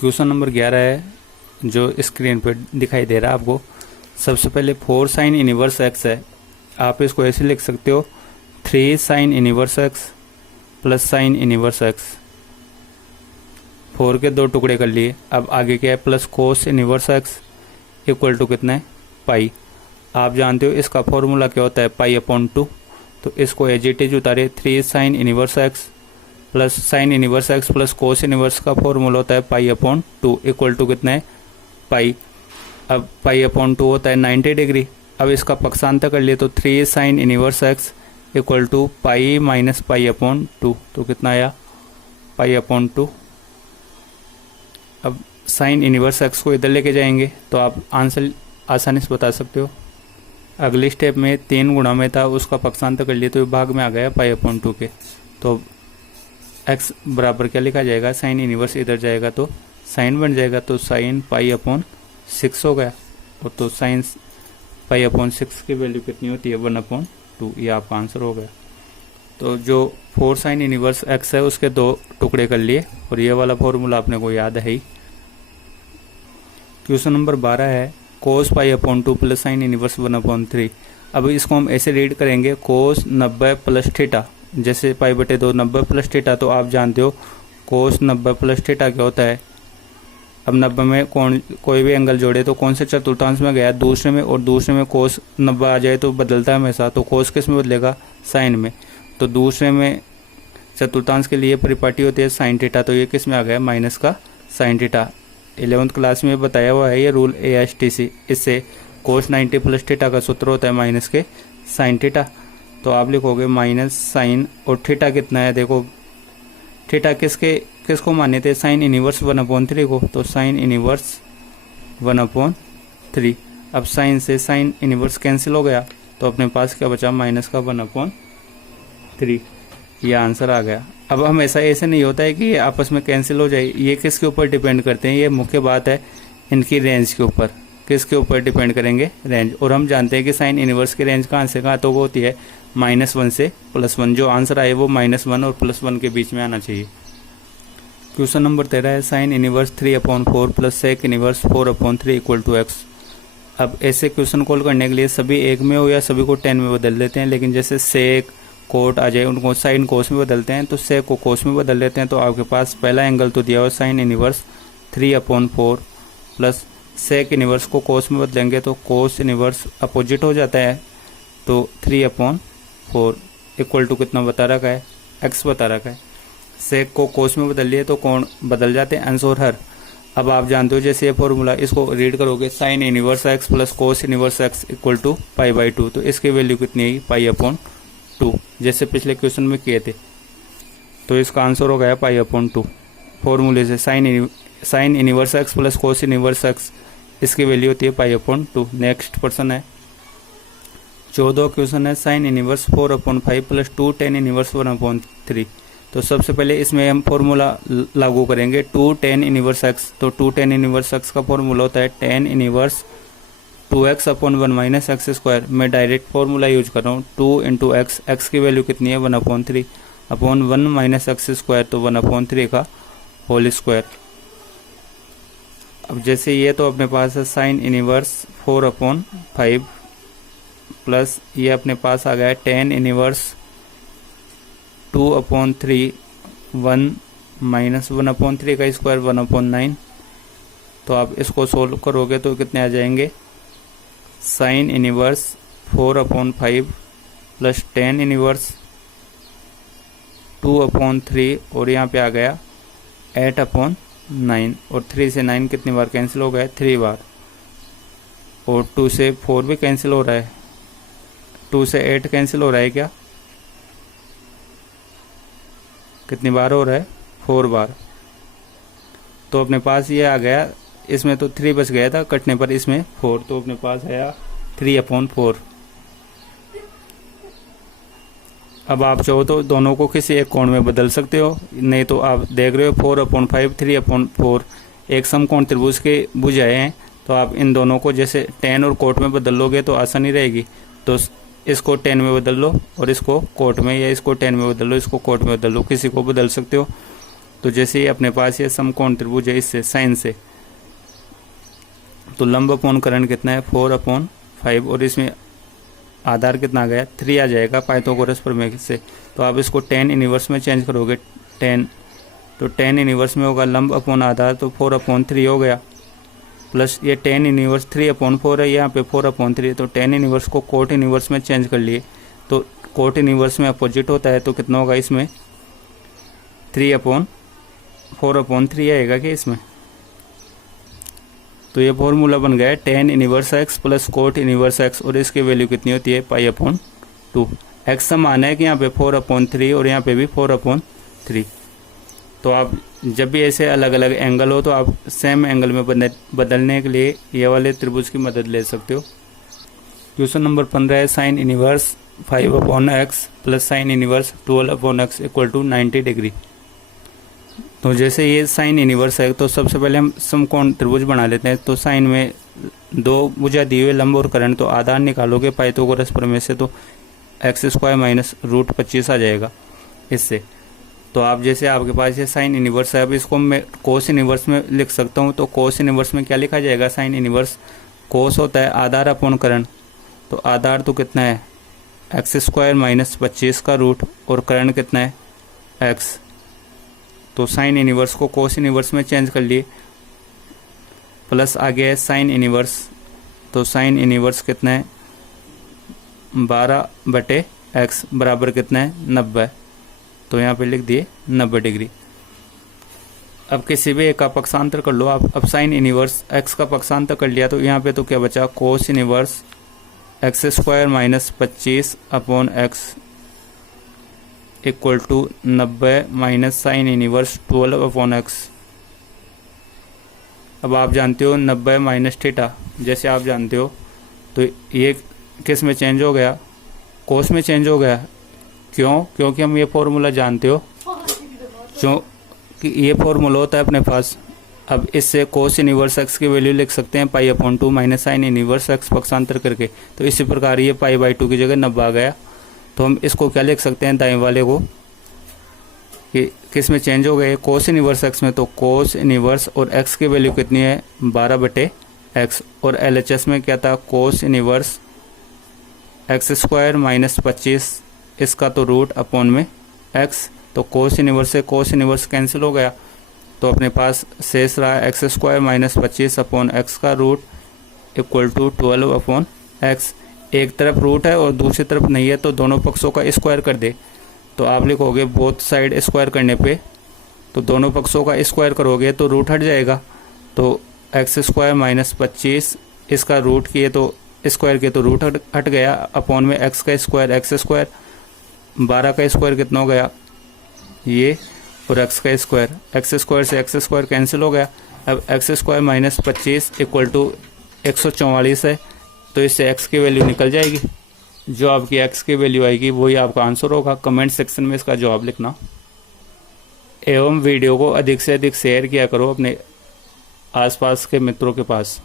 Question number 11 है जो screen पर दिखाई दे रहा है आपको। सबसे पहले 4 साइन इनवर्स एक्स है, आप इसको ऐसे लिख सकते हो 3 sine inverse x plus sine inverse x. 4 के 2 टुकड़े कर लिए। अब आगे क्या है, plus cos inverse X equal to कितना है, पाई। आप जानते हो इसका फॉर्मूला क्या होता है, पाई अपॉन 2। तो इसको एज इट इज उतारे, 3 sine inverse x plus sine inverse x plus cos inverse का फॉर्मूला होता है पाई अपॉन 2 इक्वल टू कितना है, पाई। अब पाई अपॉन 2 होता है 90 डिग्री। अब इसका पक्षांतर कर लिए तो 3 sine inverse X equal to pi minus pi upon 2। तो कितना आया, पाई अपॉन 2। अब साइन इनवर्स एक्स को इधर लेके जाएंगे तो आप आंसर आसानी से बता सकते हो। अगले स्टेप में 3 गुणा में था, उसका पक्षांतर कर लिए तो भाग में आ गया पाई अपॉन 2 के। तो x बराबर क्या लिखा जाएगा, साइन इनवर्स इधर जाएगा तो साइन बन जाएगा, तो साइन पाई अपॉन 6 हो गया। और तो साइन पाई अपॉन 6 की वैल्यू कितनी होती है, 1 अपॉन 2। ये आपका आंसर हो गया। तो जो 4 साइन इनवर्स x है उसके 2 टुकड़े कर लिए और ये वाला फॉर्मूला अपने को याद है ही। क्वेश्चन नंबर 12 है cos pi upon 2 plus sine inverse 1 upon 3। अब इसको हम ऐसे रीड करेंगे, कोस 90 प्लस थीटा, जैसे पाई बटे 2 90 प्लस थीटा। तो आप जानते हो कोस 90 प्लस थीटा क्या होता है। अब 90 में कोई भी एंगल जोड़े तो कौन से चतुर्थांश में गया, दूसरे में, और दूसरे में कोस 90 आ जाए तो बदलता है हमेशा। तो कोस किस में बदलेगा, साइन में। तो दूसरे में चतुर्थांश के लिए परिपाटी होती है साइन थीटा, तो ये किस में आ गया, माइनस का साइन थीटा। 11th क्लास में बताया हुआ है ये रूल ASTC। इससे कोस 90 प्लस थीटा का सूत्र होता है माइनस के साइन थीटा। तो आप लिखोगे माइनस साइन, और थीटा कितना है, देखो थीटा किसको माने थे, साइन इनवर्स 1 अपॉन 3 को। तो साइन इनवर्स 1 अपॉन 3। अब साइन से साइन इनवर्स कैंसिल हो गया तो अपने पास क्या बचा, माइनस का 1 अपॉन 3। ये आंसर आ गया। अब हमेशा ऐसे नहीं होता है कि ये आपस में कैंसिल हो जाए, ये किसके ऊपर डिपेंड करते हैं, ये मुख्य बात है इनकी रेंज के ऊपर। किसके ऊपर डिपेंड करेंगे, रेंज। और हम जानते हैं कि साइन इनवर्स की रेंज कहाँ से कहाँ तो वो होती है -1 से +1। जो आंसर आए वो -1 और +1 के बीच में आना चाहिए। क्वेश्चन नंबर 13 है sine inverse 3 upon 4 plus sec inverse 4 upon 3 equal to x। अब ऐसे क्वेश्चन कॉल करने के लिए सभी एक में हो या सभी को 10 में बदल देते हैं, लेकिन जैसे सेक कोट आ जाए उनको साइन कोस में बदलते हैं, तो सेक को कोस में बदल देते हैं। तो आपके पास पहला एंगल तो दिया हुआ sine inverse 3 upon 4 plus sec inverse को कोस में बदलेंगे तो कोस इनवर्स अपोजिट हो जाता है, तो 3 अपॉन 4 इक्वल टू कितना बता रखा है, x बता रखा है। सेक को कोस में बदल लिए तो कोण बदल जाते हैं, अंश और हर। अब आप जानते हो जैसे ये फॉर्मूला, इसको रीड करोगे sine inverse x plus cos inverse x equal to pi by 2। तो इसकी वैल्यू कितनी है, पाई अपॉन 2, जैसे पिछले क्वेश्चन में किए थे। तो इसका आंसर हो गया पाई अपॉन 2 फॉर्मूले से। Sign inverse x plus cos inverse x, इसकी वैल्यू होती है पाई अपॉन 2। नेक्स्ट पर्सन है 14 क्वेश्चन है sine inverse 4 upon 5 plus 2 tan inverse 1 upon 3। तो सबसे पहले इसमें हम फॉर्मूला लागू करेंगे 2 टेन इनवर्स x। तो 2 टेन इनवर्स x का फॉर्मूला होता है tan inverse 2x upon 1 minus x square. मैं डायरेक्ट फॉर्मूला यूज कर रहा हूँ, 2 इंटू एक्स, एक्स की वैल्यू कितनी है 1 upon 3 upon 1 minus x square, तो 1 अपॉन 3 का होल स्क्वायर। अब जैसे ये तो अपने पास है साइन इनवर्स 4 अपॉन 5 प्लस ये अपने पास आ गया tan inverse 2 upon 3 1 minus 1 upon 3 का स्क्वायर 1 अपॉन 9। तो आप इसको सोल्व करोगे तो कितने आ जाएंगे, sine inverse 4 upon 5 plus tan inverse 2 upon 3 और यहाँ पे आ गया 8 अपॉन 9। और 3 से 9 कितनी बार कैंसिल हो गया, 3 बार। और 2 से 4 भी कैंसिल हो रहा है, 2 से 8 कैंसिल हो रहा है क्या, कितनी बार हो रहा है, 4 बार। तो अपने पास ये आ गया, इसमें तो 3 बच गया था कटने पर, इसमें 4, तो अपने पास आया 3 अपॉन 4। अब आप चाहो तो दोनों को किसी एक कोण में बदल सकते हो, नहीं तो आप देख रहे हो 4 अपॉन 5 3 अपॉन 4 एक समकोण त्रिभुज के भुजाएं हैं। तो आप इन दोनों को जैसे टेन और कोट में बदल लोगे तो आसानी रहेगी। तो इसको 10 में बदल लो और इसको कोट में, या इसको 10 में बदल लो, इसको कोट में बदल लो, किसी को बदल सकते हो। तो जैसे ये अपने पास ये समकोण त्रिभुज है इससे साइन से, तो लंब अपॉन कर्ण कितना है 4/5 और इसमें आधार कितना आ गया 3 आ जाएगा पाइथागोरस प्रमेय से। तो आप इसको tan इनवर्स में चेंज करोगे, tan तो tan इनवर्स में होगा लंब अपॉन आधार, तो 4/3 हो गया, प्लस ये tan इनवर्स 3/4 है, यहाँ पे 4/3, तो tan इनवर्स को कोट इनवर्स में चेंज कर लिए, तो कोट इनवर्स में अपोजिट होता है, तो कितना होगा इसमें 3/4/3 आएगा कि इसमें। तो ये फॉर्मूला बन गया है tan inverse x plus cot inverse x, और इसकी वैल्यू कितनी होती है π/2। x समान है कि यहाँ पे 4/3 और यहाँ पे भी 4/3। तो आप जब भी ऐसे अलग अलग एंगल हो तो आप सेम एंगल में बदलने के लिए ये वाले त्रिभुज की मदद ले सकते हो। क्वेश्चन नंबर 15 है sine inverse 5/x plus sine inverse 12/x equal to 90 degree. तो जैसे ये साइन इनवर्स है तो सबसे पहले हम समकोण त्रिभुज बना लेते हैं। तो साइन में दो भुजा दिए हुए लंब और कर्ण, तो आधार निकालोगे पाइथागोरस प्रमेय से तो x² माइनस √25 आ जाएगा इससे। तो आप जैसे आपके पास ये साइन इनवर्स है, अब इसको मैं कोस इनवर्स में लिख सकता हूँ। तो कोस इनवर्स में क्या लिखा जाएगा, साइन इनवर्स कोस होता है आधार अपॉन कर्ण, तो आधार तो कितना है x² माइनस 25 का रूट और कर्ण कितना है x। तो साइन इनवर्स को कोस इनवर्स में चेंज कर लिए, प्लस आ गया है साइन इनवर्स, तो साइन इनवर्स कितना है 12/x बराबर कितना है 90, तो यहाँ पे लिख दिए 90 डिग्री। अब किसी भी एक का पक्षांतर कर लो आप। अब साइन इनवर्स x का पक्षांतर कर लिया, तो यहाँ पे तो क्या बचा cos inverse x² minus 25/x equal to 90 minus sine inverse 12/x। अब आप जानते हो 90 माइनस थीटा, जैसे आप जानते हो, तो ये किस में चेंज हो गया, कोस में चेंज हो गया। क्यों? क्योंकि हम ये फॉर्मूला जानते हो, क्योंकि ये फॉर्मूला होता है अपने पास। अब इससे कोस इनवर्स x की वैल्यू लिख सकते हैं π/2 माइनस साइन इनवर्स x पक्षांतर करके। तो इसी प्रकार ये π/2 की जगह 90 आ गया। तो हम इसको क्या लिख सकते हैं दाएं वाले को, कि किस में चेंज हो गए कोस इनवर्स x में, तो कोस इनवर्स और x की वैल्यू कितनी है 12/x, और LHS में क्या था कोस इनवर्स x² माइनस 25 इसका तो रूट अपॉन में x। तो कोस इनवर्स से कोस इनवर्स कैंसिल हो गया, तो अपने पास शेष रहा x² माइनस 25 अपॉन x का रूट इक्वल टू 12/x। एक तरफ रूट है और दूसरी तरफ नहीं है, तो दोनों पक्षों का स्क्वायर कर दे। तो आप लिखोगे बोथ साइड स्क्वायर करने पे, तो दोनों पक्षों का स्क्वायर करोगे तो रूट हट जाएगा। तो x² माइनस 25 इसका रूट किए तो स्क्वायर किए तो रूट हट गया, अपॉन में x का स्क्वायर x², 12 का स्क्वायर कितना हो गया ये, और x का स्क्वायर x² से x² कैंसिल हो गया। अब x² माइनस 25 इक्वल टू 144 है, तो इससे x की वैल्यू निकल जाएगी। जो आपकी x की वैल्यू आएगी वही आपका आंसर होगा। कमेंट सेक्शन में इसका जवाब लिखना, एवं वीडियो को अधिक से अधिक शेयर किया करो अपने आसपास के मित्रों के पास।